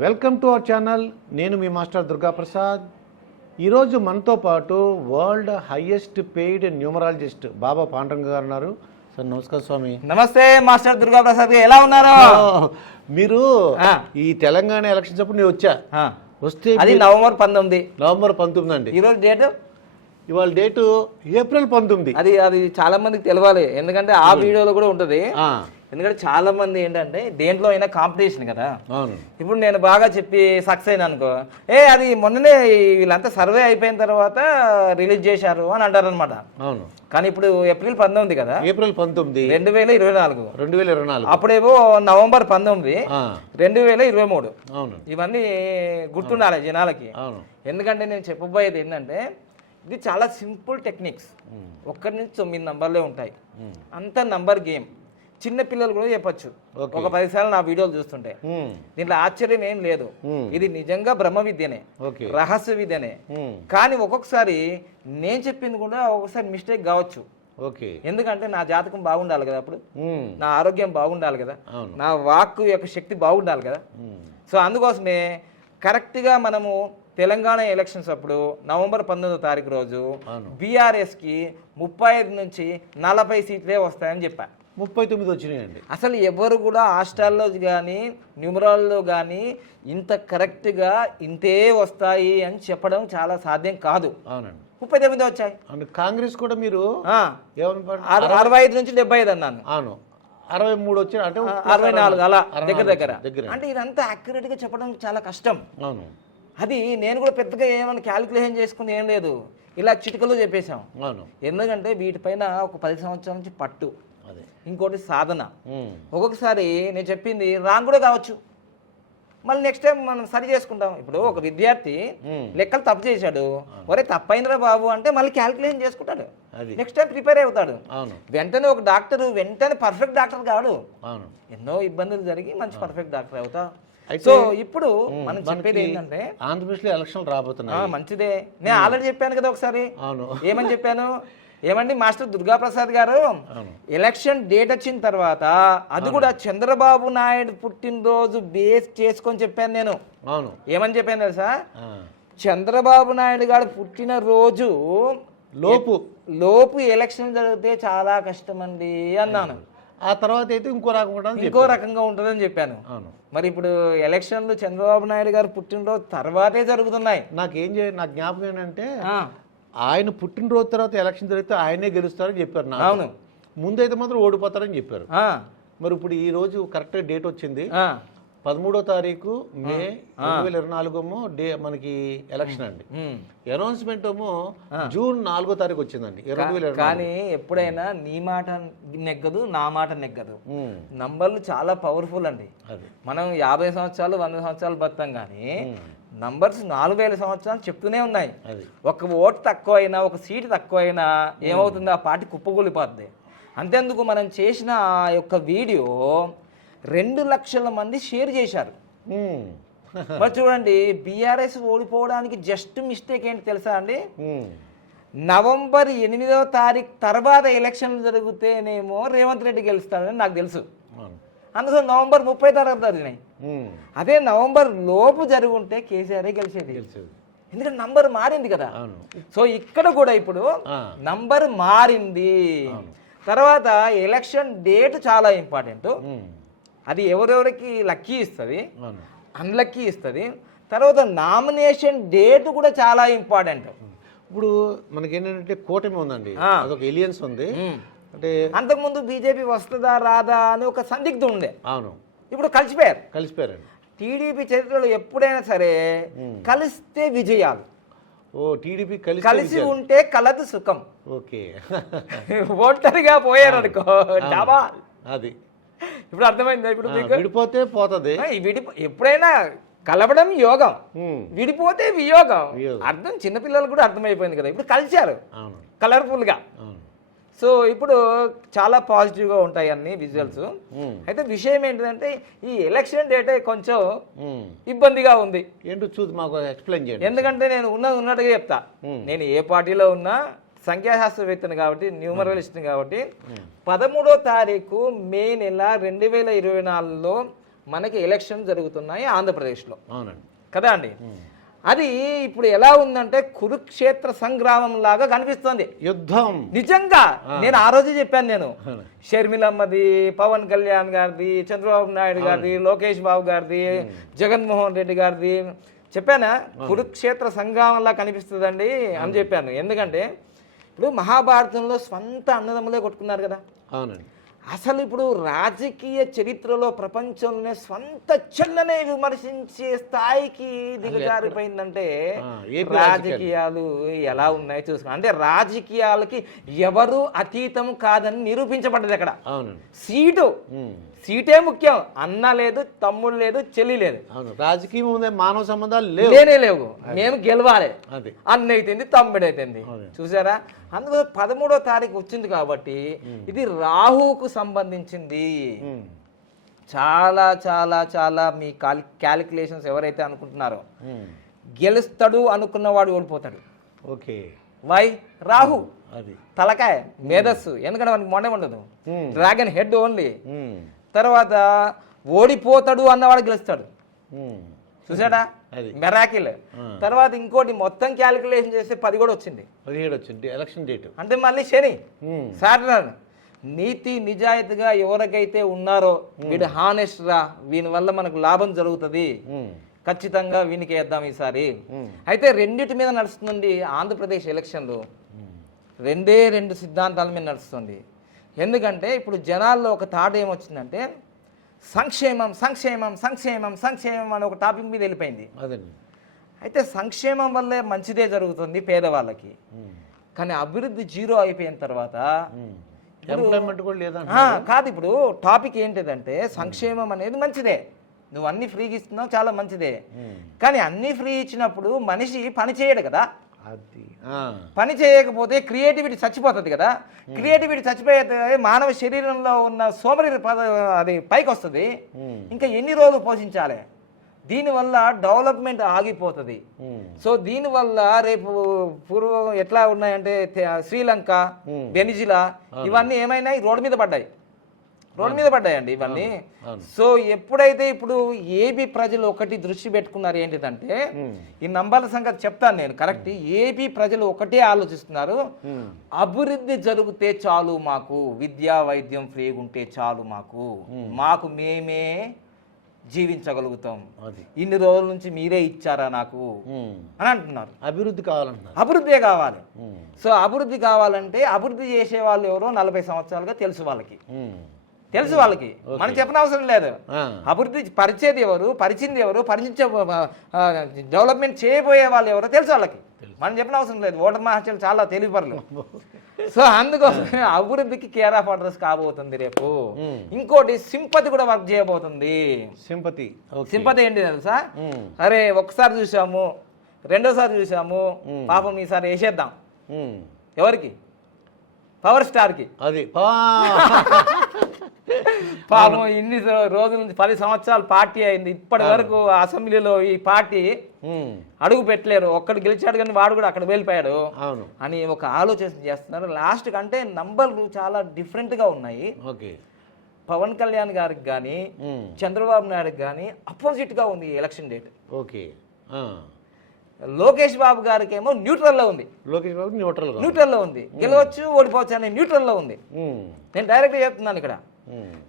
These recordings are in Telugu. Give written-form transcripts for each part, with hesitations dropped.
Welcome to our channel. నేను మీ మాస్టర్ దుర్గాప్రసాద్. ఈరోజు మనతో పాటు వరల్డ్ హైయెస్ట్ పెయిడ్ న్యూమరాలజిస్ట్ బాబా పాండురంగ గారు ఉన్నారు. సార్ నమస్కారం స్వామి. నమస్తే మాస్టర్ దుర్గాప్రసాద్, ఎలా ఉన్నారు? మీరు ఈ తెలంగాణ ఎలక్షన్స్ అప్పుడు నేను వస్తే అది నవంబర్ 19 అండి. ఈరోజు డేట్, ఇవాళ డేటు ఏప్రిల్ 19. అది చాలా మందికి తెలియాలి, ఎందుకంటే ఆ వీడియోలో కూడా ఉంటుంది. ఎందుకంటే చాలా మంది ఏంటంటే దేంట్లో అయినా కాంపిటీషన్ కదా. ఇప్పుడు నేను బాగా చెప్పి సక్సెస్ అయినా అనుకో, అది మొన్ననే వీళ్ళంతా సర్వే అయిపోయిన తర్వాత రిలీజ్ చేశారు అని అంటారు అనమాట. అవును, కానీ ఇప్పుడు ఏప్రిల్ 19 కదా, ఏప్రిల్ 19 2024. అప్పుడేమో నవంబర్ 19 2023. అవును, ఇవన్నీ గుర్తుండాలి జనాలకి. ఎందుకంటే నేను చెప్పబోయేది ఏంటంటే ఇది చాలా సింపుల్ టెక్నిక్స్. 1 నుంచి 9 నంబర్లే ఉంటాయి, అంత నంబర్ గేమ్. చిన్న పిల్లలు కూడా చెప్పచ్చు ఒక 10 సార్లు నా వీడియోలు చూస్తుంటే. దీంట్లో ఆశ్చర్యం ఏం లేదు, ఇది నిజంగా బ్రహ్మ విద్యనే, రహస్య విద్యనే. కానీ ఒక్కొక్కసారి నేను చెప్పింది కూడా ఒక్కొక్కసారి మిస్టేక్ కావచ్చు. ఎందుకంటే నా జాతకం బాగుండాలి కదా, అప్పుడు నా ఆరోగ్యం బాగుండాలి కదా, నా వాక్కు యొక్క శక్తి బాగుండాలి కదా. సో అందుకోసమే కరెక్ట్గా మనము తెలంగాణ ఎలక్షన్స్ అప్పుడు నవంబర్ 19వ తారీఖు రోజు బీఆర్ఎస్కి 35 నుంచి 40 సీట్లే వస్తాయని చెప్పా. 39 వచ్చినాయండి. అసలు ఎవరు కూడా హాస్టల్లో కానీ న్యూమరాల్లో కానీ ఇంత కరెక్ట్గా ఇంతే వస్తాయి అని చెప్పడం చాలా సాధ్యం కాదు. అవునండి, 39 వచ్చాయి. కాంగ్రెస్ కూడా మీరు 65 నుంచి 75 అన్నాను. అవును, 63 వచ్చాయి, అంటే 64 అలా దగ్గర. అంటే ఇదంతా యాక్యురేట్ గా చెప్పడం చాలా కష్టం. అవును, అది నేను కూడా పెద్దగా ఏమైనా క్యాలిక్యులేషన్ చేసుకుని ఏం లేదు, ఇలా చిటికలో చెప్పేశాం. అవును, ఎందుకంటే వీటిపైన ఒక 10 సంవత్సరాల నుంచి పట్టు, ఇంకోటి సాధన. ఒక్కొక్కసారి నేను చెప్పింది రాంగ్ కూడా కావచ్చు, మళ్ళీ నెక్స్ట్ టైం మనం సరి చేసుకుంటాం. ఇప్పుడు ఒక విద్యార్థి లెక్కలు తప్పు చేశాడు, ఒరే తప్పైందిరా బాబు అంటే మళ్ళీ క్యాలిక్యులేషన్ చేసుకుంటాడు, నెక్స్ట్ టైం ప్రిపేర్ అవుతాడు. వెంటనే ఒక డాక్టర్ వెంటనే పర్ఫెక్ట్ డాక్టర్ కాడు, ఎన్నో ఇబ్బందులు జరిగి మంచి పర్ఫెక్ట్ డాక్టర్ అవుతా. సో ఇప్పుడు మనం చెప్పేది ఏంటంటే ఆంధ్రప్రదేశ్ లో ఎలక్షన్ రాబోతున్నాయి. మంచిదే, నేను ఆల్రెడీ చెప్పాను కదా ఒకసారి. ఏమని చెప్పాను? ఏమండి మాస్టర్ దుర్గాప్రసాద్ గారు, ఎలక్షన్ డేట్ వచ్చిన తర్వాత అది కూడా చంద్రబాబు నాయుడు పుట్టినరోజు బేస్ చేసుకొని చెప్పాను నేను. ఏమని చెప్పాను తెలుసా? చంద్రబాబు నాయుడు గారు పుట్టినరోజు లోపు ఎలక్షన్ జరిగితే చాలా కష్టం అండి అన్నాను. ఆ తర్వాత అయితే ఇంకో రకంగా ఉంటుందని చెప్పాను. మరి ఇప్పుడు ఎలక్షన్లు చంద్రబాబు నాయుడు గారు పుట్టినరోజు తర్వాతే జరుగుతున్నాయి. నాకు జ్ఞాపకం ఏంటంటే ఆయన పుట్టినరోజు తర్వాత ఎలక్షన్ జరిగితే ఆయనే గెలుస్తారని చెప్పారు. అవును, ముందైతే మాత్రం ఓడిపోతారని చెప్పారు. మరి ఇప్పుడు ఈ రోజు కరెక్ట్ డేట్ వచ్చింది, 13వ తారీఖు మే 2024 మనకి ఎలక్షన్ అండి. అనౌన్స్మెంట్ ఏమో జూన్ 4వ తారీఖు వచ్చిందండి 2024. కానీ ఎప్పుడైనా నీ మాట నెగ్గదు, నా మాట నెగ్గదు. నంబర్లు చాలా పవర్ఫుల్ అండి. మనం 50 సంవత్సరాలు 100 సంవత్సరాలు బతాం, కానీ నంబర్స్ 4000 సంవత్సరాలు చెప్తూనే ఉన్నాయి. ఒక ఓటు తక్కువ అయినా, ఒక సీటు తక్కువ అయినా ఏమవుతుంది, ఆ పార్టీ కుప్పకూలిపోద్ది. అంతేందుకు మనం చేసిన ఆ యొక్క వీడియో 2 లక్షల మంది షేర్ చేశారు. మరి చూడండి, బీఆర్ఎస్ ఓడిపోవడానికి జస్ట్ మిస్టేక్ ఏంటి తెలుసా అండి? నవంబర్ 8వ తారీఖు తర్వాత ఎలక్షన్లు జరిగితేనేమో రేవంత్ రెడ్డి గెలుస్తాడని నాకు తెలుసు. అందులో నవంబర్ 30 తారీఖు జరిగినాయి. అదే నవంబర్ లోపు జరుగుంటే కేసీఆర్ గెలిచేది, ఎందుకంటే నంబర్ మారింది కదా. సో ఇక్కడ కూడా ఇప్పుడు నంబర్ మారింది. తర్వాత ఎలక్షన్ డేట్ చాలా ఇంపార్టెంట్. అది ఎవరెవరికి లక్కీ ఇస్తుంది, అన్లక్కీ ఇస్తుంది. తర్వాత నామినేషన్ డేట్ కూడా చాలా ఇంపార్టెంట్. ఇప్పుడు మనకి ఏంటంటే కూటమి ఉందండి, అదొక ఎలియన్స్ ఉంది. అంటే అంతకుముందు బీజేపీ వస్తుందా రాదా అని ఒక సందిగ్ధం ఉండే. అవును, ఇప్పుడు కలిసిపోయారు. టీడీపీ చరిత్రలో ఎప్పుడైనా సరే కలిస్తే విజయాలు. టీడీపీ కలిసి ఉంటే కలదు సుఖం. ఓకే, ఒంటరిగా పోయారు అనుకో డబా. అది ఇప్పుడు అర్థమైందా? ఇప్పుడు విడిపోతే పోతుంది. ఎప్పుడైనా కలవడం యోగం, విడిపోతే వియోగం. అర్థం చిన్నపిల్లలు కూడా అర్థమైపోయింది కదా. ఇప్పుడు కలిశారు కలర్ఫుల్ గా. సో ఇప్పుడు చాలా పాజిటివ్గా ఉంటాయి అన్ని విజువల్స్. అయితే విషయం ఏంటంటే ఈ ఎలక్షన్ డేటే కొంచెం ఇబ్బందిగా ఉంది. ఏంటో చూసి మాకు ఎక్స్ప్లెయిన్ చేయండి. ఎందుకంటే నేను ఉన్నట్టుగా చెప్తా. నేను ఏ పార్టీలో ఉన్నా సంఖ్యాశాస్త్రవేత్తను కాబట్టి, న్యూమరలిస్ట్ని కాబట్టి, 13వ తారీఖు మే నెల 2024లో మనకి ఎలక్షన్ జరుగుతున్నాయి ఆంధ్రప్రదేశ్లో. అవునండి. కదా అండి. అది ఇప్పుడు ఎలా ఉందంటే కురుక్షేత్ర సంగ్రామం లాగా కనిపిస్తుంది. యుద్ధం నిజంగా నేను ఆ రోజు చెప్పాను. నేను షర్మిలమ్మది, పవన్ కళ్యాణ్ గారిది, చంద్రబాబు నాయుడు గారిది, లోకేష్ బాబు గారిది, జగన్మోహన్ రెడ్డి గారిది చెప్పానా, కురుక్షేత్ర సంగ్రామంలా కనిపిస్తుందండి అని చెప్పాను. ఎందుకంటే ఇప్పుడు మహాభారతంలో స్వంత అన్నదమ్ములే కొట్టుకున్నారు కదా. అవునండి. అసలు ఇప్పుడు రాజకీయ చరిత్రలో ప్రపంచంలోనే స్వంత చెల్లనే విమర్శించే స్థాయికి దిగజారిపోయిందంటే రాజకీయాలు ఎలా ఉన్నాయో చూసుకున్నా. అంటే రాజకీయాలకి ఎవరు అతీతం కాదని నిరూపించబడ్డది అక్కడ. సీటే ముఖ్యం. అన్న లేదు, తమ్ముడు లేదు, చెల్లి లేదు. రాజకీయం ఉందే, మానవ సంబంధాలు లేవు. మేము గెలవాలి. అన్న అయితేంది, తమ్ముడు అయితేంది. చూసారా? అందులో 13వ తారీఖు వచ్చింది కాబట్టి ఇది రాహుకు సంబంధించింది. చాలా చాలా చాలా మీ క్యాలిక్యులేషన్స్ ఎవరైతే అనుకుంటున్నారో గెలుస్తాడు అనుకున్నవాడు ఓడిపోతాడు. ఓకే. వై? రాహు అది తలకాయ మేధస్సు. ఎందుకంటే మనకి మొండే ఉండదు, డ్రాగన్ హెడ్ ఓన్లీ. తర్వాత ఓడిపోతాడు అన్నవాడు గెలుస్తాడు. చూసాడా? మెరాకిల్. తర్వాత ఇంకోటి మొత్తం క్యాలిక్యులేషన్ చేస్తే 10 కూడా వచ్చింది. 17 వచ్చింది ఎలక్షన్ డేట్. అంటే మళ్ళీ శని సాటర్న్. నీతి నిజాయితీగా ఎవరికైతే ఉన్నారో వీడు హానెస్ట్ రా, వీని వల్ల మనకు లాభం జరుగుతుంది, ఖచ్చితంగా వీనికి వేద్దాం ఈసారి. అయితే రెండిటి మీద నడుస్తుంది ఆంధ్రప్రదేశ్ ఎలక్షన్లు. రెండు సిద్ధాంతాల మీద నడుస్తుంది. ఎందుకంటే ఇప్పుడు జనాల్లో ఒక థాట్ ఏమొచ్చిందంటే సంక్షేమం సంక్షేమం సంక్షేమం సంక్షేమం అని ఒక టాపిక్ మీద వెళ్ళిపోయింది. అయితే సంక్షేమం వల్లే మంచిదే జరుగుతుంది పేదవాళ్ళకి, కానీ అభివృద్ధి జీరో అయిపోయిన తర్వాత ఎంప్లాయ్మెంట్ కూడా లేదా కాదు. ఇప్పుడు టాపిక్ ఏంటిదంటే సంక్షేమం అనేది మంచిదే, నువ్వు అన్ని ఫ్రీగా ఇస్తున్నావు, చాలా మంచిదే. కానీ అన్ని ఫ్రీ ఇచ్చినప్పుడు మనిషి పని చేయడు కదా. పని చేయకపోతే క్రియేటివిటీ చచ్చిపోతుంది కదా. క్రియేటివిటీ చచ్చిపోతే మానవ శరీరంలో ఉన్న సోమరి అది పైకి వస్తుంది. ఇంకా ఎన్ని రోజులు పోషించాలి? దీనివల్ల డెవలప్మెంట్ ఆగిపోతుంది. సో దీనివల్ల రేపు పూర్వం ఎట్లా ఉన్నాయంటే శ్రీలంక, వెనిజులా ఇవన్నీ ఏమైనా రోడ్డు మీద పడ్డాయండి ఇవన్నీ. సో ఎప్పుడైతే ఇప్పుడు ఏపీ ప్రజలు ఒకటి దృష్టి పెట్టుకున్నారు ఏంటిదంటే, ఈ నంబర్ల సంగతి చెప్తాను నేను కరెక్ట్. ఏపీ ప్రజలు ఒకటే ఆలోచిస్తున్నారు, అభివృద్ధి జరిగితే చాలు మాకు, విద్యా వైద్యం ఫ్రీగా ఉంటే చాలు మాకు మేమే జీవించగలుగుతాం, ఇన్ని రోజుల నుంచి మీరే ఇచ్చారా నాకు అని అంటున్నారు. అభివృద్ధి కావాలంటున్నారు. అభివృద్ధే కావాలి. సో అభివృద్ధి కావాలంటే అభివృద్ధి చేసే వాళ్ళు ఎవరో 40 సంవత్సరాలుగా తెలుసు వాళ్ళకి. మనం చెప్పిన అవసరం లేదు. అభివృద్ధి పరిచేది ఎవరు, పరిచింది ఎవరు, డెవలప్మెంట్ చేయబోయే వాళ్ళు ఎవరో తెలుసు వాళ్ళకి. మనం చెప్పిన అవసరం లేదు. ఓటర్ మహర్షులు చాలా తెలివిపరులు. సో అందుకోసమే అభివృద్ధికి కేర్ ఆఫ్ అడ్రస్ కాబోతుంది రేపు. ఇంకోటి సింపతి కూడా వర్క్ చేయబోతుంది. సింపతి ఏంటి తెలుసా? అరే ఒక్కసారి చూసాము, రెండోసారి చూసాము, పాపం ఈసారి వేసేద్దాం. ఎవరికి? పవర్ స్టార్కి. అది పాపం ఇన్ని రోజుల నుంచి 10 సంవత్సరాలు పార్టీ అయింది, ఇప్పటి వరకు అసెంబ్లీలో ఈ పార్టీ అడుగు పెట్టలేరు. ఒక్కడు గెలిచాడు కానీ వాడు కూడా అక్కడ వెళ్ళిపోయాడు అని ఒక ఆలోచన చేస్తున్నారు. లాస్ట్ కంటే నంబర్లు చాలా డిఫరెంట్ గా ఉన్నాయి. పవన్ కళ్యాణ్ గారికి కానీ చంద్రబాబు నాయుడుకి కానీ అపోజిట్ గా ఉంది ఎలక్షన్ డేట్. లోకేష్ బాబు గారికి ఏమో న్యూట్రల్లో ఉంది. న్యూట్రల్లో ఉంది. గెలవచ్చు, ఓడిపోవచ్చు అనే న్యూట్రల్లో ఉంది. నేను డైరెక్ట్గా చెప్తున్నాను ఇక్కడ.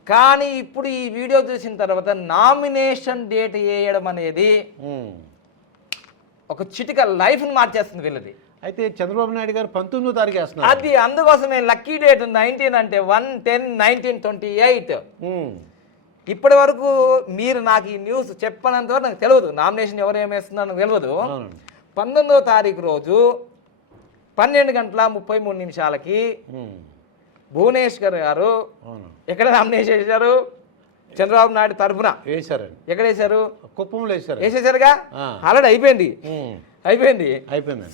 కానీ ఇప్పుడు ఈ వీడియో చూసిన తర్వాత నామినేషన్ డేట్ వేయడం అనేది ఒక చిటిక లైఫ్ ని మార్చేస్తుంది వీళ్ళది. అయితే చంద్రబాబు నాయుడు గారు 19వ తారీఖు వేస్తున్నారు. అది అందుకోసమే లక్కీ డేట్ 19 అంటే 1/10/1928. ఇప్పటి వరకు మీరు నాకు ఈ న్యూస్ చెప్పనంత వరకు నాకు తెలియదు, నామినేషన్ ఎవరు ఏమేస్తున్నారో నాకు తెలియదు. 19వ తారీఖు రోజు 12:33 భువనేశ్వర్ గారు ఎక్కడ నామినేషన్ చేశారు? చంద్రబాబు నాయుడు తరఫున వేశారండి. ఎక్కడ వేశారు? కుప్పంలో వేసేసారుగా. ఆల్రెడీ అయిపోయింది. అయిపోయింది.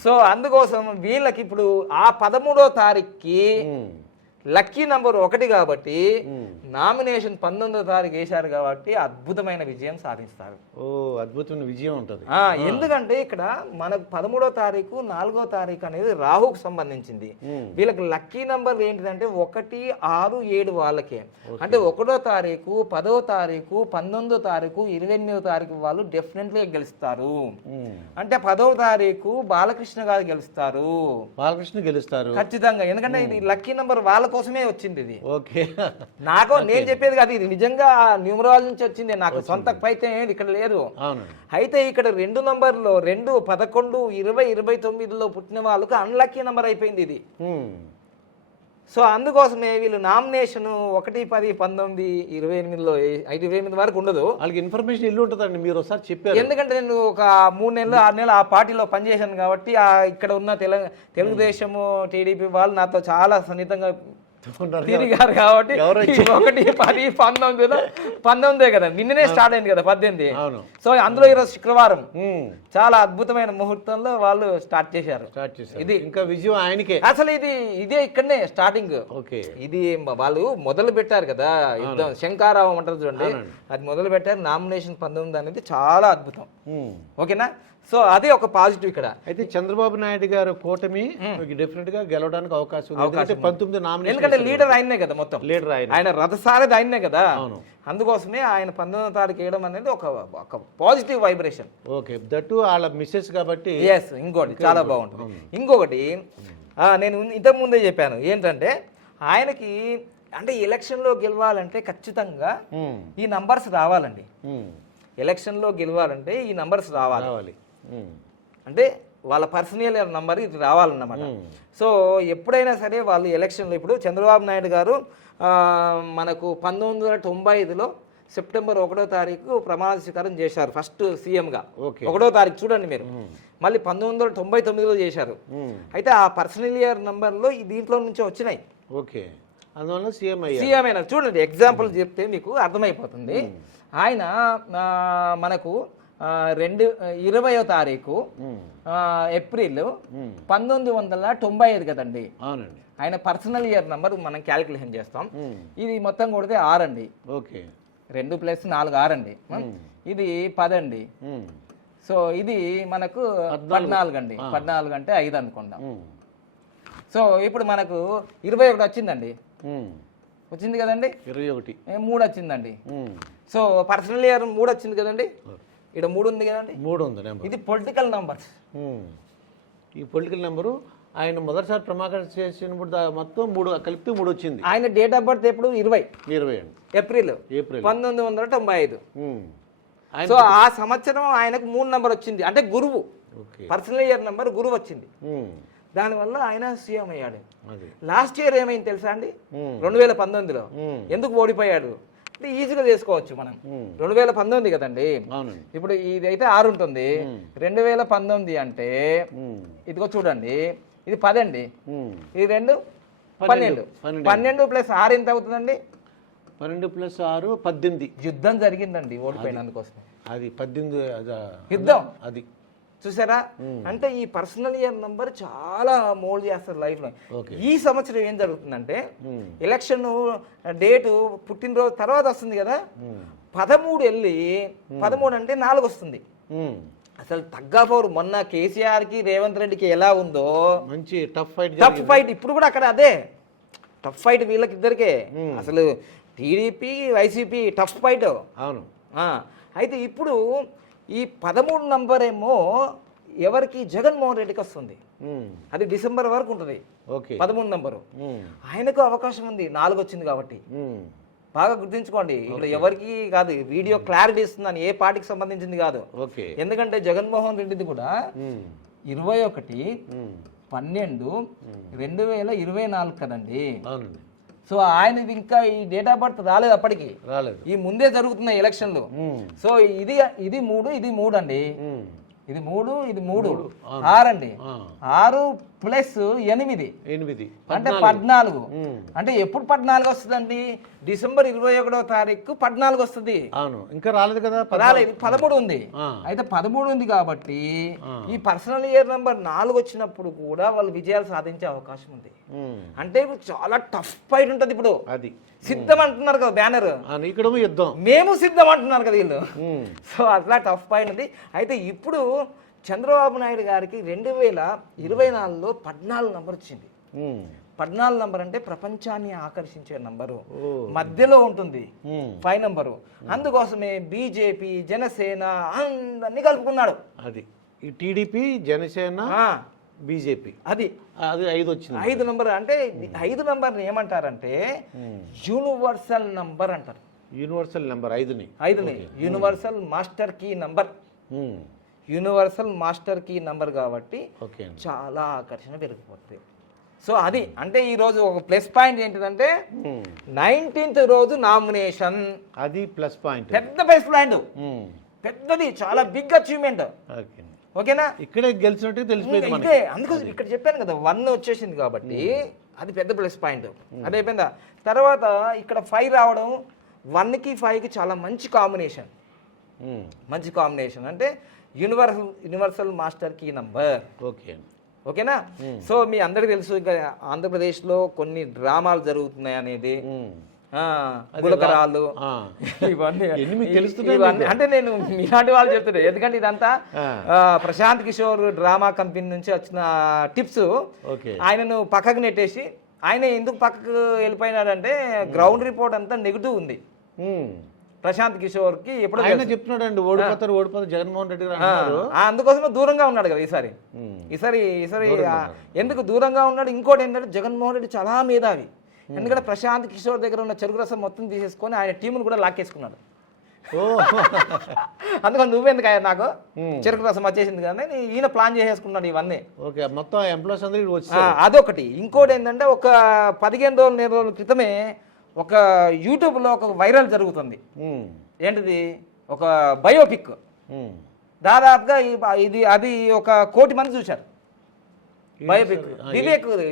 సో అందుకోసం వీళ్ళకి ఇప్పుడు ఆ 13వ తారీఖుకి లక్కీ నంబర్ 1 కాబట్టి నామినేషన్ 19వ తారీఖు వేశారు కాబట్టి అద్భుతమైన విజయం సాధిస్తారు. ఓ అద్భుతమైన విజయం ఉంటుంది. ఎందుకంటే ఇక్కడ మనకు 13వ తారీఖు 4వ తారీఖు అనేది రాహుకు సంబంధించింది. వీళ్ళకి లక్కీ నంబర్ ఏంటిదంటే 1, 6, 7 వాళ్ళకే. అంటే 1వ తారీఖు, 10వ తారీఖు, 19వ తారీఖు, 28వ తారీఖు వాళ్ళు డెఫినెట్లీ గెలుస్తారు. అంటే 10వ తారీఖు బాలకృష్ణ గారు గెలుస్తారు. బాలకృష్ణ గెలుస్తారు ఖచ్చితంగా. ఎందుకంటే ఇది లక్కీ నంబర్ వాళ్ళ కోసమే వచ్చింది. ఇది ఓకే, నాకు నేను చెప్పేది కాదు, ఇది నిజంగా న్యూమరాలజీ నుంచి వచ్చింది. నాకు సొంత పైతే ఇక్కడ లేదు. అయితే ఇక్కడ 2 నంబర్లో 2, 11, 20, 29లో పుట్టిన వాళ్ళకు అన్లక్కీ నంబర్ అయిపోయింది ఇది. సో అందుకోసమే వీళ్ళు నామినేషన్ 1, 10, 19, 28లో 28 వరకు ఉండదు. వాళ్ళకి ఇన్ఫర్మేషన్ ఇల్లు ఉంటుందండి, మీరు ఒకసారి చెప్పారు. ఎందుకంటే నేను ఒక 3 నెలలు 6 నెలలు ఆ పార్టీలో పనిచేశాను కాబట్టి ఇక్కడ ఉన్న తెలుగుదేశము టీడీపీ వాళ్ళు నాతో చాలా సన్నిహితంగా తిరిగారు కాబట్టి 1, 10, 19 కదా, నిన్ననే స్టార్ట్ అయింది కదా 18. సో అందులో ఈరోజు శుక్రవారం చాలా అద్భుతమైన ముహూర్తంలో వాళ్ళు స్టార్ట్ చేశారు. ఇది ఇంకా విజయం ఆయనకే. అసలు ఇదే ఇక్కడనే స్టార్టింగ్. ఇది వాళ్ళు మొదలు పెట్టారు కదా యుద్ధం, శంకారావం అంటారు చూడండి, అది మొదలు పెట్టారు. నామినేషన్ 19 అనేది చాలా అద్భుతం. ఓకేనా? సో అదే ఒక పాజిటివ్ ఇక్కడ. అయితే చంద్రబాబు నాయుడు గారు కూటమి డెఫినెట్ గా గెలవడానికి అవకాశం ఉంది. 19 నామినేషన్, ఎందుకంటే లీడర్ ఆయనే కదా, మొత్తం లీడర్ ఆయన రథసారథి ఆయనే కదా. అందుకోసమే ఆయన 19వ తారీఖు వేయడం అనేది ఒక పాజిటివ్ వైబ్రేషన్. ఓకే, దట్టు వాళ్ళ మిస్సెస్ కాబట్టి. ఎస్, ఇంకోటి చాలా బాగుంటుంది. ఇంకొకటి నేను ఇంతకు ముందే చెప్పాను ఏంటంటే, ఆయనకి అంటే ఎలక్షన్లో గెలవాలంటే ఖచ్చితంగా ఈ నంబర్స్ రావాలండి. ఎలక్షన్లో గెలవాలంటే ఈ నంబర్స్ రావాలి. అంటే వాళ్ళ పర్సనల్ నంబర్ ఇది రావాలన్నమాట. సో ఎప్పుడైనా సరే వాళ్ళు ఎలక్షన్లో, ఇప్పుడు చంద్రబాబు నాయుడు గారు మనకు 1995లో సెప్టెంబర్ 1వ తారీఖు ప్రమాణ స్వీకారం చేశారు ఫస్ట్ సీఎంగా. 1వ తారీఖు చూడండి మీరు. మళ్ళీ 1999లో చేశారు. అయితే ఆ పర్సనల్ ఇయర్ నంబర్లో దీంట్లో నుంచి వచ్చినాయి. ఓకే, అందువల్ల సీఎం అయినా చూడండి. ఎగ్జాంపుల్ చెప్తే మీకు అర్థమైపోతుంది. ఆయన మనకు 20వ తారీఖు ఏప్రిల్ 1995 కదండి. అవునండి. ఆయన పర్సనల్ ఇయర్ నంబర్ మనం క్యాలిక్యులేషన్ చేస్తాం. ఇది మొత్తం కొడితే 6 అండి. ఓకే, 2 + 4 6 అండి. ఇది 10 అండి. సో ఇది మనకు 14 అండి. 14 అంటే 5 అనుకుందాం. సో ఇప్పుడు మనకు 21 వచ్చిందండి. వచ్చింది కదండి. 21 3 వచ్చిందండి. సో పర్సనల్ ఇయర్ 3 వచ్చింది కదండి. ఇక్కడ 3 ఉంది కదండి. 3 ఉంది. ఇది పొలిటికల్ నంబర్స్. ఈ పొలిటికల్ నెంబరు ఆయన మొదటిసారి ప్రమాణం చేసినప్పుడు మొత్తం 3 కలిపి 3 వచ్చింది. ఆయన డేట్ ఆఫ్ బర్త్ ఎప్పుడు? 20 ఏప్రిల్ 1995. సో ఆ సంవత్సరం ఆయనకు 3 నంబర్ వచ్చింది. అంటే గురువు పర్సనల్ ఇయర్ నంబర్ గురువు వచ్చింది. దానివల్ల ఆయన సీఎం అయ్యాడు. లాస్ట్ ఇయర్ ఏమైంది తెలుసా అండి? 2019లో ఎందుకు ఓడిపోయాడు అంటే ఈజీగా చేసుకోవచ్చు మనం. 2019 కదండి. ఇప్పుడు ఇది అయితే 6 ఉంటుంది. 2019 అంటే ఇదిగో చూడండి, ఇది 10 అండి. ఇది 2 12. 12 + 6 ఎంత అవుతుందండి? 12 + 6 18. యుద్ధం జరిగిందండి ఓడిపోయినందుకోసం. అది 18 యుద్ధం. అది చూసారా? అంటే ఈ పర్సనల్ ఇయర్ నంబర్ చాలా మోల్డ్ చేస్తారు లైఫ్ లో. ఈ సంవత్సరం ఏం జరుగుతుందంటే, ఎలక్షన్ డేటు పుట్టినరోజు తర్వాత వస్తుంది కదా, 13 వెళ్ళి 13 అంటే 4 వస్తుంది. అసలు తగ్గ పవర్. మొన్న కేసీఆర్ కి రేవంత్ రెడ్డికి ఎలా ఉందో మంచి టఫ్ ఫైట్, ఇప్పుడు కూడా అక్కడ అదే టఫ్ ఫైట్ వీళ్ళకి ఇద్దరికే. అసలు టీడీపీ వైసీపీ టఫ్ ఫైట్. అవును. అయితే ఇప్పుడు ఈ 13 నంబర్ ఏమో ఎవరికి? జగన్మోహన్ రెడ్డికి వస్తుంది. అది డిసెంబర్ వరకు ఉంటుంది 13 నంబరు. ఆయనకు అవకాశం ఉంది, 4 వచ్చింది కాబట్టి. బాగా గుర్తుంచుకోండి. ఇక్కడ ఎవరికి కాదు, వీడియో క్లారిటీ ఇస్తుందని, ఏ పార్టీకి సంబంధించింది కాదు. ఎందుకంటే జగన్మోహన్ రెడ్డిది కూడా 21/12/2024 కదండి. సో ఆయనది ఇంకా ఈ డేట్ ఆఫ్ బర్త్ రాలేదు, అప్పటికి రాలేదు. ఈ ముందే జరుగుతున్నాయి ఎలక్షన్లు. సో ఇది 3, ఇది 3 అండి. ఇది 3, ఇది 3, 6 అండి. 6 ప్లస్ 8 8 అంటే 14. అంటే ఎప్పుడు 14 వస్తుందండి? డిసెంబర్ 21వ తారీఖు 14 వస్తుంది. అవును, ఇంకా రాలేదు కదా, రాలేదు, 13 ఉంది. అయితే 13 ఉంది కాబట్టి ఈ పర్సనల్ ఇయర్ నెంబర్ 4 వచ్చినప్పుడు కూడా వాళ్ళు విజయాలు సాధించే అవకాశం ఉంది. అంటే ఇప్పుడు చాలా టఫ్ ఫైట్ ఉంటుంది. ఇప్పుడు అది సిద్ధం అంటున్నారు కదా బ్యానర్, ఇక్కడ యుద్ధం, మేము సిద్ధం అంటున్నారు కదా వీళ్ళు. సో అట్లా టఫ్ ఫైట్ ఉంది. అయితే ఇప్పుడు చంద్రబాబు నాయుడు గారికి 2024లో 14 నంబర్ వచ్చింది. 14 నంబర్ అంటే ప్రపంచాన్ని ఆకర్షించే నంబరు, మధ్యలో ఉంటుంది 5 నంబరు. అందుకోసమే బీజేపీ, జనసేన అందరినీ కలుపుకున్నాడు. అది ఈ టీడీపీ, జనసేన, బీజేపీ, అది 5 వచ్చింది. 5 నంబర్ అంటే 5 నంబర్ని ఏమంటారంటే యూనివర్సల్ నంబర్ అంటారు. యూనివర్సల్ నెంబర్ 5ని universal master key number. Universal master key number కాబట్టి చాలా ఆకర్షణ పెరిగిపోతుంది. సో అది అంటే ఈరోజు ఒక ప్లస్ పాయింట్ ఏంటిదంటే 19th రోజు నామినేషన్, అది ప్లస్ పాయింట్, పెద్ద ప్లస్ పాయింట్, పెద్దది, చాలా బిగ్ అచీవ్మెంట్. ఓకేనా, ఇక్కడే గెలిచినట్టు తెలిసిపోయింది. ఇదే అందుకోసం ఇక్కడ చెప్పాను కదా 1 వచ్చేసింది కాబట్టి అది పెద్ద ప్లస్ పాయింట్. అది అయిపోయిందా? తర్వాత ఇక్కడ 5 రావడం 1కి 5కి చాలా మంచి కాంబినేషన్. మంచి కాంబినేషన్ అంటే యూనివర్సల్ మాస్టర్ కీ నంబర్. ఓకేనా? సో మీ అందరికి తెలుసు ఇంకా ఆంధ్రప్రదేశ్లో కొన్ని డ్రామాలు జరుగుతున్నాయి అనేది, గులకరాలు, ఇవన్నీ అంటే నేను మీలాంటి వాళ్ళు చెప్తున్నా. ఎందుకంటే ఇదంతా ప్రశాంత్ కిషోర్ డ్రామా కంపెనీ నుంచి వచ్చిన టిప్స్. ఆయనను పక్కకు నెట్టేసి, ఆయన ఎందుకు పక్కకు వెళ్ళిపోయినాడంటే గ్రౌండ్ రిపోర్ట్ అంతా నెగిటివ్ ఉంది ప్రశాంత్ కిషోర్ కి. ఎప్పుడు చెప్తున్నాడు ఓడిపోతారు జగన్మోహన్ రెడ్డి గారు, అందుకోసమే దూరంగా ఉన్నాడు కదా ఈసారి. ఎందుకు దూరంగా ఉన్నాడు? ఇంకోటి ఏంటంటే జగన్మోహన్ రెడ్డి చాలా మేధావి. ఎందుకంటే ప్రశాంత్ కిషోర్ దగ్గర ఉన్న చెరుకు రసం మొత్తం తీసేసుకొని ఆయన టీమును కూడా లాక్కేసుకున్నాడు. అందుకని నువ్వెందుకు నాకు చెరుకు రసం వచ్చేసింది కానీ ఈయన ప్లాన్ చేసేసుకున్నాడు ఇవన్నీ. మొత్తం ఎంప్లాయీస్ అందరూ. అదొకటి. ఇంకోటి ఏంటంటే ఒక 15 రోజుల క్రితమే ఒక యూట్యూబ్లో ఒక వైరల్ జరుగుతుంది. ఏంటిది? ఒక బయోపిక్. దాదాపుగా అది 1 కోటి మంది చూశారు. బయోపిక్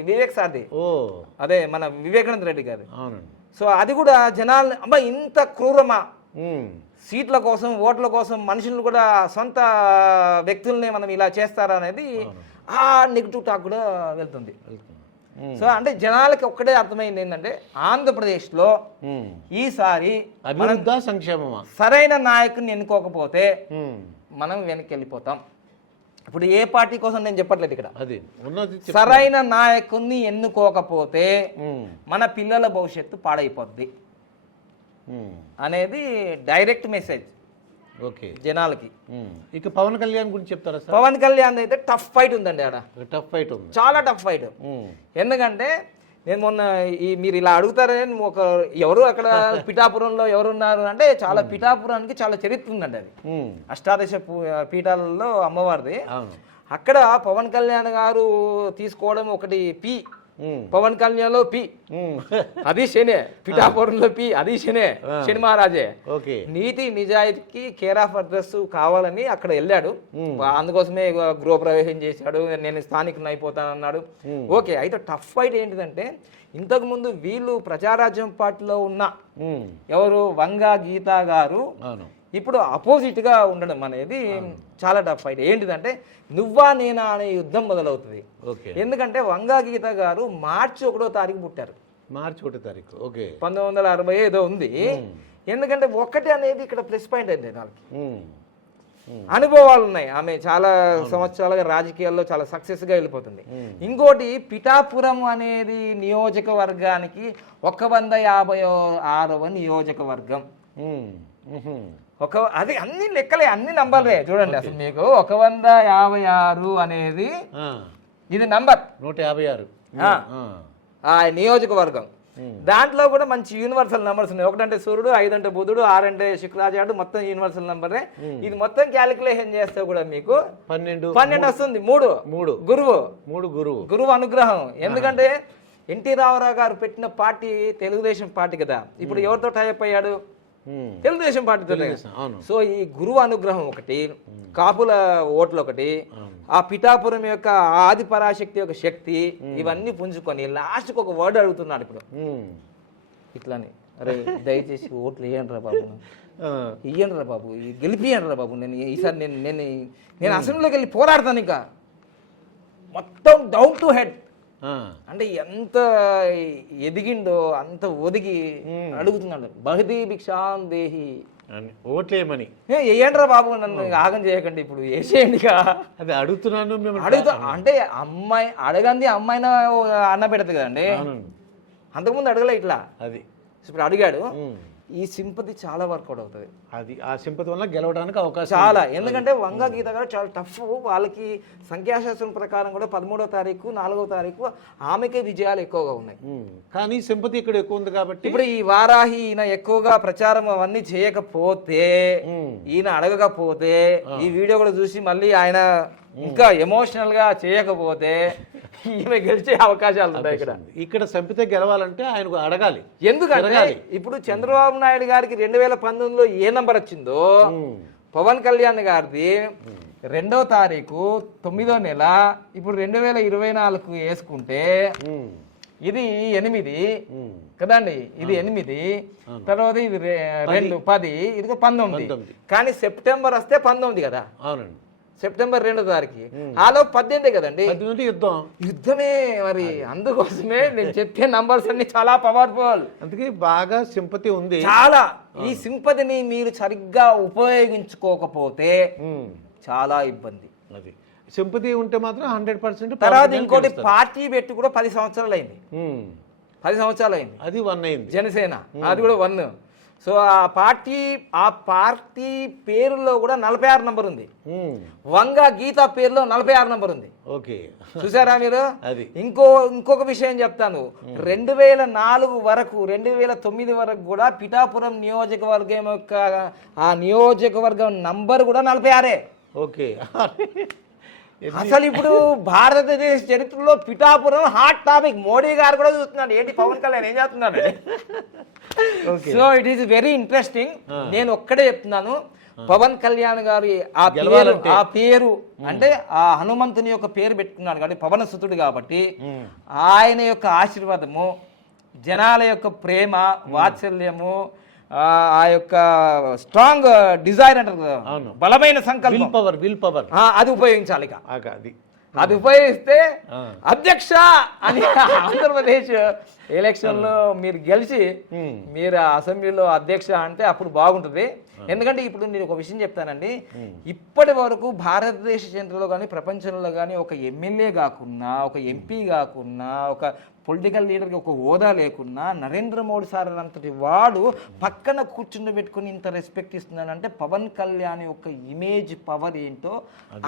వివేక్ సార్ది, అదే మన వివేకానంద రెడ్డి గారి. సో అది కూడా జనాలు అబ్బా ఇంత క్రూరమా, సీట్ల కోసం, ఓట్ల కోసం మనుషులు కూడా సొంత వ్యక్తుల్ని మనం ఇలా చేస్తారా అనేది ఆ నెగిటివ్ టాక్ కూడా వెళ్తుంది. సో అంటే జనాలకి ఒక్కటే అర్థమైంది ఏంటంటే ఆంధ్రప్రదేశ్లో ఈసారి సంక్షేమమా సరైన నాయకుని ఎన్నుకోకపోతే మనం వెనక్కి వెళ్ళిపోతాం. ఇప్పుడు ఏ పార్టీ కోసం నేను చెప్పట్లేదు ఇక్కడ. సరైన నాయకుని ఎన్నుకోకపోతే మన పిల్లల భవిష్యత్తు పాడైపోద్ది అనేది డైరెక్ట్ మెసేజ్ జనాలకి. ఇక పవన్ కళ్యాణ్ గురించి చెప్తారా? పవన్ కళ్యాణ్ అయితే టఫ్ ఫైట్ ఉందండి. ఆడ టఫ్ ఫైట్ ఉంది, చాలా టఫ్ ఫైట్. ఎందుకంటే నేను మొన్న మీరు ఇలా అడుగుతారని ఎవరు అక్కడ పిఠాపురంలో ఎవరున్నారు అంటే చాలా పిఠాపురానికి చాలా చరిత్ర ఉందండి. అది అష్టాదశ పీఠాలలో అమ్మవారిది. అక్కడ పవన్ కళ్యాణ్ గారు తీసుకోవడం ఒకటి పి, పవన్ కళ్యాణ్లో పి, అది శనే. పిఠాపురంలో పి, అది శని మహారాజే. నీతి నిజాయితీకి కేర్ ఆఫ్ అడ్రస్ కావాలని అక్కడ వెళ్ళాడు. అందుకోసమే గృహప్రవేశం చేశాడు. నేను స్థానికుని అయిపోతానన్నాడు. ఓకే. అయితే టఫ్ ఫైట్ ఏంటిదంటే ఇంతకు ముందు వీళ్ళు ప్రజారాజ్యం పార్టీలో ఉన్న ఎవరు వంగా గీతా గారు ఇప్పుడు అపోజిట్ గా ఉండడం అనేది చాలా టఫ్ ఫైట్. ఏంటిదంటే నువ్వా నేనా అనే యుద్ధం మొదలవుతుంది. ఎందుకంటే వంగా గీత గారు మార్చి 1వ తారీఖు పుట్టారు. మార్చి 1వ తారీఖు 1960 ఏదో ఉంది. ఎందుకంటే ఒకటి అనేది ఇక్కడ ప్లస్ పాయింట్ అయింది. వాళ్ళకి అనుభవాలు ఉన్నాయి. ఆమె చాలా సంవత్సరాలుగా రాజకీయాల్లో చాలా సక్సెస్ గా వెళ్ళిపోతుంది. ఇంకోటి పిఠాపురం అనేది నియోజకవర్గానికి 156వ నియోజకవర్గం. అది అన్ని లెక్కలే, అన్ని నంబర్లే. చూడండి అసలు మీకు 156 అనేది ఇది నంబర్ 156 ఆ నియోజకవర్గం. దాంట్లో కూడా మంచి యూనివర్సల్ నంబర్స్ ఉన్నాయి. 1 అంటే సూర్యుడు, 5 అంటే బుధుడు, 6 అంటే శుక్రాచార్యుడు, మొత్తం యూనివర్సల్ నంబరే. ఇది మొత్తం క్యాలిక్యులేషన్ చేస్తే కూడా మీకు 12 వస్తుంది. 3 గురువు అనుగ్రహం. ఎందుకంటే ఎన్టీ రామారావు గారు పెట్టిన పార్టీ తెలుగుదేశం పార్టీ కదా. ఇప్పుడు ఎవరితో టైప్ అయ్యాడు? తెలుగుదేశం పార్టీతో. సో ఈ గురువు అనుగ్రహం ఒకటి, కాపుల ఓట్లు ఒకటి, ఆ పిఠాపురం యొక్క ఆది పరాశక్తి యొక్క శక్తి ఇవన్నీ పుంజుకొని లాస్ట్కి ఒక వర్డ్ అడుగుతున్నాడు ఇప్పుడు ఇట్లాని, అరే దయచేసి ఓట్లు వేయండి రా బాబు, ఇయ్యండి రా బాబు, గెలిపియండి రా బాబు, నేను ఈసారి నేను అసెంబ్లీలోకి వెళ్ళి పోరాడతాను ఇంకా మొత్తం డౌన్ టు హెడ్. అంటే ఎంత ఎదిగిండో అంత ఒదిగి అడుగుతున్నాడు, బహదీ భిక్షాం దేహి, ఓట్లేమని. వేయండి రా బాబు, నన్ను ఆగం చేయకండి, ఇప్పుడు వేసేయండి. అది అడుగుతున్నాను అంటే అమ్మాయి అడగంది అమ్మాయిన అన్న పెడదు కదండి, అంతకుముందు అడగలే ఇట్లా, అది ఇప్పుడు అడిగాడు. ఈ సింపతి చాలా వర్కౌట్ అవుతుంది, అది ఆ సింపతి వల్ల గెలవడానికి అవకాశం చాలా. ఎందుకంటే వంగ గీత గారు చాలా టఫ్, వాళ్ళకి సంఖ్యాశాస్త్రం ప్రకారం కూడా 13వ తారీఖు 4వ తారీఖు ఆమెకే విజయాలు ఎక్కువగా ఉన్నాయి. కానీ సింపతి ఇక్కడ ఎక్కువ ఉంది కాబట్టి ఇప్పుడు ఈ వారాహి ఈయన ఎక్కువగా ప్రచారం అవన్నీ చేయకపోతే, ఈయన అడగకపోతే, ఈ వీడియో కూడా చూసి మళ్ళీ ఆయన ఇంకా ఎమోషనల్ గా చేయకపోతే ఈమె గెలిచే అవకాశాలు ఉంటాయి. ఇక్కడ సంపితే గెలవాలంటే ఆయనకు అడగాలి. ఎందుకంటే ఇప్పుడు చంద్రబాబు నాయుడు గారికి 2019లో ఏ నంబర్ వచ్చిందో, పవన్ కళ్యాణ్ గారిది 2వ తారీఖు 9వ నెల, ఇప్పుడు 2024 వేసుకుంటే ఇది 8 కదండి, ఇది 8, తర్వాత ఇది 2 10, ఇది 19. కానీ సెప్టెంబర్ వస్తే 19 కదా. అవునండి, సెప్టెంబర్ 2వ తారీఖు ఆలో 18 కదండి, యుద్ధమే. మరి అందుకోసమే నేను చెప్పే నంబర్స్ అన్ని చాలా పవర్ఫుల్, అందుకే బాగా సింపతి ఉంది చాలా. ఈ సింపతిని మీరు సరిగ్గా ఉపయోగించుకోకపోతే చాలా ఇబ్బంది. అది సింపతి ఉంటే మాత్రం 100%. తర్వాత ఇంకోటి, పార్టీ పెట్టి కూడా 10 సంవత్సరాలు అయింది, 10 సంవత్సరాలు అయింది, అది 1 అయింది జనసేన, అది కూడా 1. సో ఆ పార్టీ పేరులో కూడా 46 నంబర్ ఉంది, వంగ గీత పేరులో 46 నంబర్ ఉంది. ఓకే, చూసారా మీరు? అది ఇంకొక విషయం చెప్తాను, 2004 వరకు 2009 వరకు కూడా పిఠాపురం నియోజకవర్గం యొక్క ఆ నియోజకవర్గం నంబర్ కూడా 46. ఓకే, అసలు ఇప్పుడు భారతదేశ చరిత్రలో పిఠాపురం హాట్ టాపిక్. మోడీ గారు కూడా చూస్తున్నాడు, ఏంటి పవన్ కళ్యాణ్ ఏం చేస్తున్నాడు. So it is very interesting. నేను ఒక్కడే చెప్తున్నాను, పవన్ కళ్యాణ్ గారి ఆ పేరు అంటే ఆ హనుమంతుని యొక్క పేరు పెట్టుకున్నాడు కాబట్టి, పవన సుతుడు కాబట్టి, ఆయన యొక్క ఆశీర్వాదము, జనాల యొక్క ప్రేమ, వాత్సల్యము, ఆ యొక్క స్ట్రాంగ్ డిజైర్ అంటారు కదా, బలమైన సంకల్పం, విల్ పవర్, అది ఉపయోగించాలి. అది ఉపయోగిస్తే అధ్యక్ష అని ఆంధ్రప్రదేశ్ ఎలక్షన్ లో మీరు గెలిచి మీరు అసెంబ్లీలో అధ్యక్ష అంటే అప్పుడు బాగుంటుంది. ఎందుకంటే ఇప్పుడు నేను ఒక విషయం చెప్తానండి, ఇప్పటి వరకు భారతదేశ చరిత్రలో కానీ ప్రపంచంలో కానీ ఒక ఎమ్మెల్యే కాకున్నా, ఒక ఎంపీ కాకున్నా, ఒక పొలిటికల్ లీడర్కి ఒక హోదా లేకున్నా, నరేంద్ర మోడీ సార్ అంతటి వాడు పక్కన కూర్చుని పెట్టుకుని ఇంత రెస్పెక్ట్ ఇస్తున్నాడంటే పవన్ కళ్యాణ్ యొక్క ఇమేజ్ పవర్ ఏంటో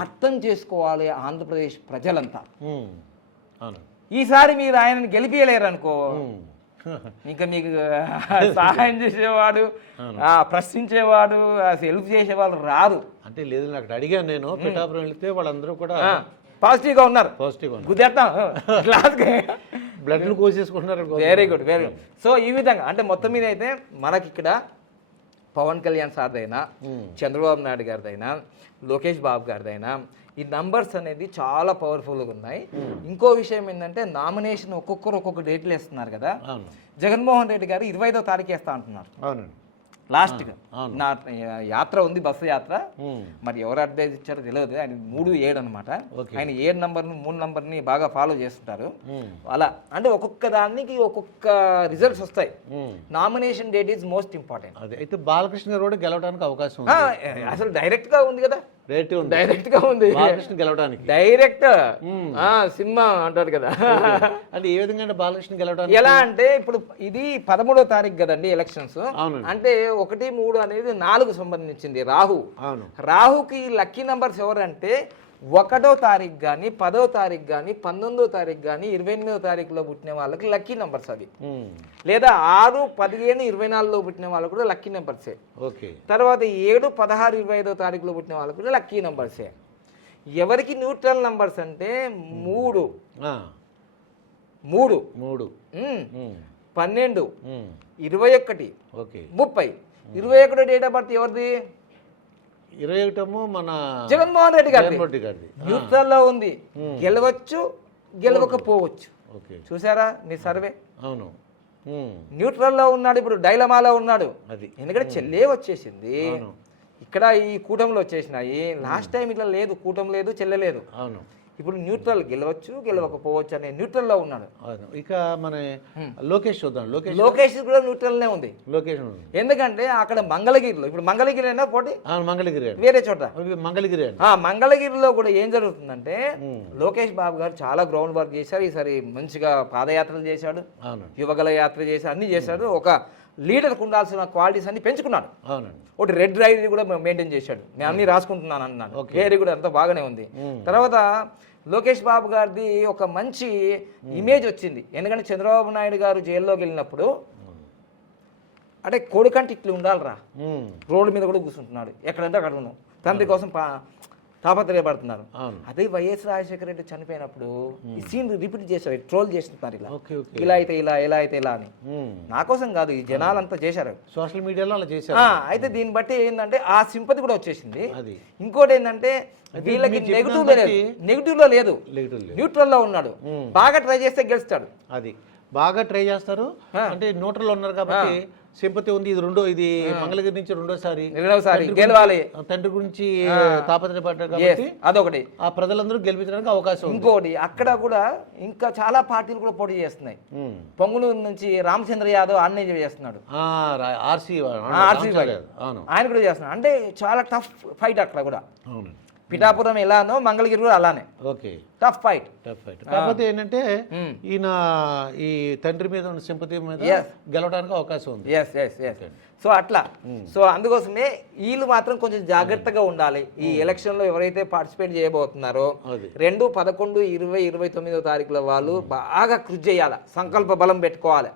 అర్థం చేసుకోవాలి ఆంధ్రప్రదేశ్ ప్రజలంతా. ఈసారి మీరు ఆయనను గెలిపియలేరు అనుకో, ఇంకా మీకు సహాయం చేసేవాడు, ప్రశ్నించేవాడు, హెల్ప్ చేసేవాళ్ళు రాదు. అంటే లేదు, నాకు అడిగాను నేను, పిఠాపురం వెళితే వాళ్ళందరూ కూడా పాజిటివ్గా ఉన్నారు, గుద్దేస్తాం బ్లడ్లు కోసేసుకుంటున్నారు. Very good, very good. So ఈ విధంగా అంటే మొత్తం మీద అయితే మనకి ఇక్కడ పవన్ కళ్యాణ్ సార్దైనా, చంద్రబాబు నాయుడు గారిదైనా, లోకేష్ బాబు గారిదైనా ఈ నంబర్స్ అనేది చాలా పవర్ఫుల్గా ఉన్నాయి. ఇంకో విషయం ఏంటంటే, నామినేషన్ ఒక్కొక్కరు ఒక్కొక్క డేట్లు వేస్తున్నారు కదా. జగన్మోహన్ రెడ్డి గారు 25వ తారీఖు వేస్తా అంటున్నారు. లాస్ట్గా నా యాత్ర ఉంది, బస్సు యాత్ర. మరి ఎవరు అడ్వైజ్ ఇచ్చారో తెలియదు. ఆయన 3-7 అనమాట. ఆయన 7 నంబర్ని 3 నంబర్ని బాగా ఫాలో చేస్తుంటారు. అలా అంటే ఒక్కొక్క దానికి ఒక్కొక్క రిజల్ట్స్ వస్తాయి. Nomination date is most important. అయితే బాలకృష్ణ గారు కూడా గెలవడానికి అవకాశం అసలు డైరెక్ట్ గా ఉంది కదా, డైరెక్ట్ గా ఉంది బాలకృష్ణ గెలవడానికి. డైరెక్ట్ సినిమా అంటారు కదా. అంటే ఏ విధంగా బాలకృష్ణ గెలవడానికి ఎలా అంటే, ఇప్పుడు ఇది 13వ తారీఖు కదండి ఎలక్షన్స్. అంటే 1, 3 అనేది 4కు సంబంధించింది. రాహుకి లక్కీ నంబర్స్ ఎవరంటే 1వ తారీఖు కానీ, 10వ తారీఖు కానీ, 19వ తారీఖు కానీ, 28వ తారీఖులో పుట్టిన వాళ్ళకి లక్కీ నంబర్స్ అవి. లేదా 6, 15, 24లో పుట్టిన వాళ్ళకు కూడా లక్కీ నంబర్సే. తర్వాత 7, 16, 25వ తారీఖులో పుట్టిన వాళ్ళకు కూడా లక్కీ నంబర్సే. ఎవరికి న్యూట్రల్ నంబర్స్ అంటే 3, 12, 21, 30. 21 డేట్ ఆఫ్ బర్త్ ఎవరిది? 21 మన జగన్మోహన్ రెడ్డి జగన్మోహన్ గారిది. న్యూట్రల్ లో ఉంది, గెలవచ్చు గెలవకపోవచ్చు. ఓకే, చూసారా మీ సర్వే? అవును. న్యూట్రల్ లో ఉన్నాడు, ఇప్పుడు డైలమాలో ఉన్నాడు. అది ఎందుకంటే చెల్లే వచ్చేసింది, ఇక్కడ ఈ కూటమిలో వచ్చేసినాయి. లాస్ట్ టైం ఇట్లా లేదు, కూటమి లేదు, చెల్లెలేదు. అవును, ఇప్పుడు న్యూట్రల్ గెలవచ్చు గెలవకపోవచ్చు అనే న్యూట్రల్లో ఉన్నాడు. ఇక మన లోకేష్ చూద్దాం. లోకేష్ కూడా న్యూట్రల్నే ఉంది. లోకేష్ ఎందుకంటే అక్కడ మంగళగిరిలో, ఇప్పుడు మంగళగిరి అయినా పోటీ, మంగళగిరి వేరే చోట మంగళగిరి. మంగళగిరిలో కూడా ఏం జరుగుతుందంటే లోకేష్ బాబు గారు చాలా గ్రౌండ్ వర్క్ చేశారు. ఈసారి మంచిగా పాదయాత్రలు చేశాడు, యువగల యాత్ర చేశాడు, అన్ని చేశాడు. ఒక లీడర్కి ఉండాల్సిన క్వాలిటీస్ అన్ని పెంచుకున్నాడు. ఒకటి రెడ్ రైడ్ కూడా మెయింటైన్ చేశాడు. నేను అన్ని రాసుకుంటున్నాను అన్నాను, పేరు కూడా అంతా బాగానే ఉంది. తర్వాత లోకేష్ బాబు గారిది ఒక మంచి ఇమేజ్ వచ్చింది. ఎందుకంటే చంద్రబాబు నాయుడు గారు జైల్లోకి వెళ్ళినప్పుడు అంటే కొడుకంటే ఇట్లా ఉండాలిరా, రోడ్డు మీద కూడా కూర్చుంటున్నాడు, ఎక్కడంటే అక్కడ ఉన్నాం, తండ్రి కోసం తాపత్రయపడుతున్నారు. అదే వైఎస్ రాజశేఖర రెడ్డి చనిపోయినప్పుడు ఈ సీన్ రిపీట్ చేశారు, ట్రోల్ చేస్తున్నారు, ఇలా అయితే ఇలా, ఎలా అయితే ఇలా అని. నా కోసం కాదు, ఈ జనాలంతా చేశారు, సోషల్ మీడియాలో అలా చేశారు. అయితే దీన్ని బట్టి ఏంటంటే ఆ సింపతి కూడా వచ్చేసింది. ఇంకోటి ఏంటంటే వీళ్ళకి నెగిటివ్ లో లేదు, న్యూట్రల్ లో ఉన్నాడు. బాగా ట్రై చేస్తే గెలుస్తాడు. అది బాగా ట్రై చేస్తారు, అంటే న్యూట్రల్ ఉన్నారు కాబట్టి సింపతి ఉంది. ఇది మంగళగిరి నుంచి రెండోసారి గెలవాలి, తండ్రి గురించి తాపత్రయపడ్డారు కాబట్టి అదొకటి, ఆ ప్రజలందరూ గెలిపించడానికి అవకాశం. ఇంకోటి అక్కడ కూడా ఇంకా చాలా పార్టీలు కూడా పోటీ చేస్తున్నాయి. పొంగునూరు నుంచి రామచంద్ర యాదవ్ ఆన్నే చేస్తున్నాడు, ఆయన కూడా చేస్తున్నాడు. అంటే చాలా టఫ్ ఫైట్ అక్కడ కూడా. పిఠాపురం ఎలానో మంగళగిరి కూడా అలానే. Okay, tough fight. కాకపోతే ఏంటంటే ఈయన ఈ తండ్రి మీద ఉన్న సింపతి మీద గెలవడానికి అవకాశం ఉంది. సో అట్లా, సో అందుకోసమే వీళ్ళు మాత్రం కొంచెం జాగ్రత్తగా ఉండాలి. ఈ ఎలక్షన్ లో ఎవరైతే పార్టిసిపేట్ చేయబోతున్నారో 2, 11, 20, 29వ తారీఖుల వాళ్ళు బాగా కృషి చేయాలి, సంకల్ప బలం పెట్టుకోవాలి.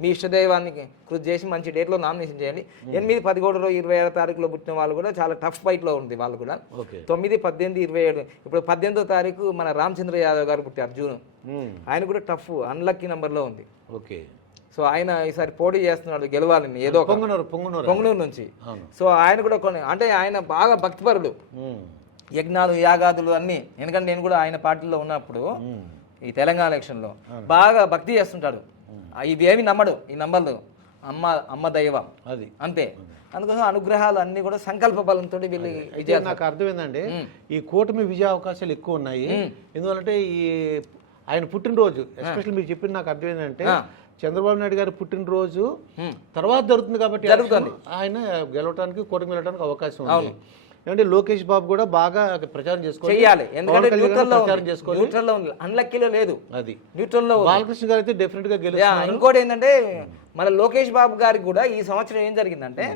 మీ ఇష్టదైవానికి కృషి చేసి మంచి డేట్ లో నామినేషన్ చేయండి. 8, 11, 26వ తారీఖులో పుట్టిన వాళ్ళు కూడా చాలా టఫ్ ఫైట్ లో ఉంది వాళ్ళు కూడా. 9, 18, 27, ఇప్పుడు 18వ తారీఖు మన రామచంద్ర యాదవ్ గారు పుట్టారు, జూన్. ఆయన కూడా టఫ్ అన్లక్కీ నంబర్ లో ఉంది. ఓకే, సో ఆయన ఈసారి పోటీ చేస్తున్నాడు గెలవాలని, ఏదో పొంగునూరు నుంచి. సో ఆయన కూడా కొన్ని, అంటే ఆయన బాగా భక్తిపరుడు, యజ్ఞాలు యాగాదులు అన్ని. ఎందుకంటే నేను కూడా ఆయన పార్టీలో ఉన్నప్పుడు ఈ తెలంగాణ ఎలక్షన్ లో బాగా భక్తి చేస్తుంటాడు. ఇవి ఏమి నమ్మడు, ఈ నంబర్లు అమ్మ దైవం అది అంతే. అందుకోసం అనుగ్రహాలు అన్ని కూడా సంకల్ప బలంతో వీళ్ళు. నాకు అర్థమైందండి, ఈ కూటమి విజయ అవకాశాలు ఎక్కువ ఉన్నాయి. ఎందువల్లంటే ఈ ఆయన పుట్టినరోజు ఎస్పెషల్లీ మీరు చెప్పింది నాకు అర్థమైందంటే చంద్రబాబు నాయుడు గారి పుట్టినరోజు తర్వాత జరుగుతుంది కాబట్టి ఆయన గెలవడానికి, కూటమి వెళ్ళడానికి అవకాశం ఉంది. అంటే లోకేష్ బాబు కూడా బాగా ప్రచారం చేసుకోవాలి, అన్లక్కీలో లేదు, అది న్యూట్రల్. బాలకృష్ణ గారు అయితే డెఫినెట్ గా గెలుస్తారు. ఇంకోటి ఏంటంటే మన లోకేష్ బాబు గారికి కూడా ఈ సంవత్సరం ఏం జరిగిందంటే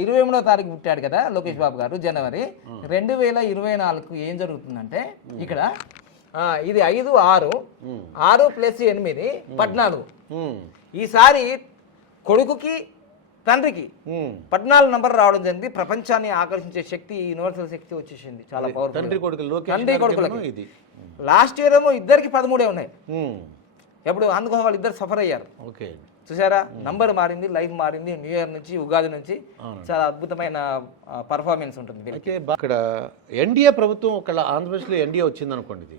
28వ తారీఖు పుట్టాడు కదా లోకేష్ బాబు గారు, జనవరి 2024 ఏం జరుగుతుందంటే ఇక్కడ ఇది 5, 6, 6 + 8, 14. ఈసారి కొడుకుకి తండ్రికి 14 నంబర్ రావడం జరిగింది. ప్రపంచాన్ని ఆకర్షించే శక్తి, యూనివర్సల్ శక్తి వచ్చేసింది, చాలా పవర్ఫుల్. తండ్రి కొడుకులకి లాస్ట్ ఇయర్ ఏమో ఇద్దరికి 13 ఉన్నాయి. ఎప్పుడు అందుకని వాళ్ళు ఇద్దరు సఫర్ అయ్యారు. ఓకే, చూసారా, నంబర్ మారింది, లైఫ్ మారింది. న్యూ ఇయర్ నుంచి, ఉగాది నుంచి చాలా అద్భుతమైన పర్ఫార్మెన్స్ ఉంటుంది. ఇక్కడ ఎన్డీఏ ప్రభుత్వం ఒకళ్ళ ఆంధ్రప్రదేశ్లో ఎన్డీఏ వచ్చింది అనుకోండి,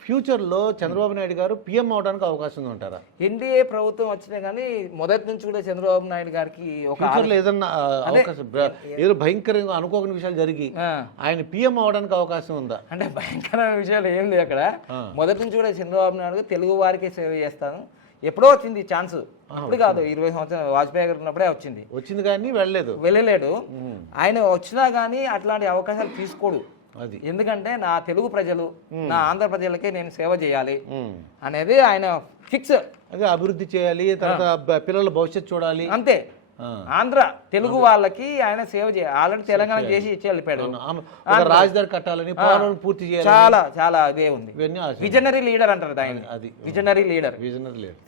ఫ్యూచర్లో చంద్రబాబు నాయుడు గారు పీఎం అవడానికి అవకాశం ఉంటారా? ఎన్డీఏ ప్రభుత్వం వచ్చినా కానీ మొదటి నుంచి కూడా చంద్రబాబు నాయుడు గారికి ఫ్యూచర్లో ఏదన్నా అవకాశం, ఏదో భయంకరంగా అనుకోని విషయాలు జరిగి ఆయన పీఎం అవడానికి అవకాశం ఉందా? అంటే భయంకరమైన విషయాలు ఏం లేవు అక్కడ. మొదటి నుంచి కూడా చంద్రబాబు నాయుడు తెలుగు వారికే సేవ చేస్తాను, ఎప్పుడో వచ్చింది ఛాన్స్, ఇప్పుడు కాదు, 20 సంవత్సరాలు వాజ్పేయి గారు ఉన్నప్పుడే వచ్చింది కానీ వెళ్ళలేడు. ఆయన వచ్చినా కానీ అట్లాంటి అవకాశాలు తీసుకోడు. ఎందుకంటే నా తెలుగు ప్రజలు, నా ఆంధ్ర ప్రజలకే నేను సేవ చేయాలి అనేది ఆయన ఫిక్స్. అదే అభివృద్ధి చేయాలి, తర్వాత పిల్లల భవిష్యత్తు చూడాలి, అంతే. ఆంధ్ర తెలుగు వాళ్ళకి ఆయన సేవ చేయాలి. ఆల్రెడీ తెలంగాణ చేసి ఇచ్చి వెళ్ళిపోయాడు. రాజధాని కట్టాలని, పూర్తి చేయాలి, చాలా చాలా అదే ఉంది. విజనరీ లీడర్ అంటారు దాన్ని, అది విజనరీ లీడర్.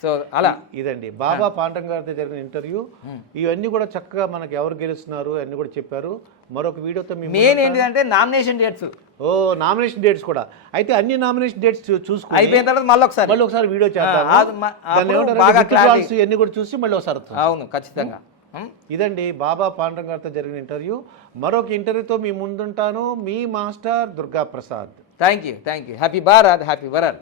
సో అలా ఇదండి బాబా పాండరంగ గారితో జరిగిన ఇంటర్వ్యూ. ఇవన్నీ కూడా చక్కగా మనకి ఎవరు గెలుస్తున్నారు అన్ని కూడా చెప్పారు. మరొక వీడియోతో మెయిన్ ఏంటంటే నామినేషన్ డేట్స్. నామినేషన్ డేట్స్ కూడా అయితే అన్ని నామినేషన్ డేట్స్ చూసుకుని అయిపోయిన తర్వాత మళ్ళీ ఒకసారి వీడియో చేద్దాం. ఎన్ని కూడా చూసి మళ్ళీ ఒకసారి. అవును, ఖచ్చితంగా. ఇదండి బాబా పాండురంగ గారితో జరిగిన ఇంటర్వ్యూ. మరొక ఇంటర్వ్యూతో మీ ముందుంటాను. మీ master Durga Prasad. Thank you happy Bharat happy world.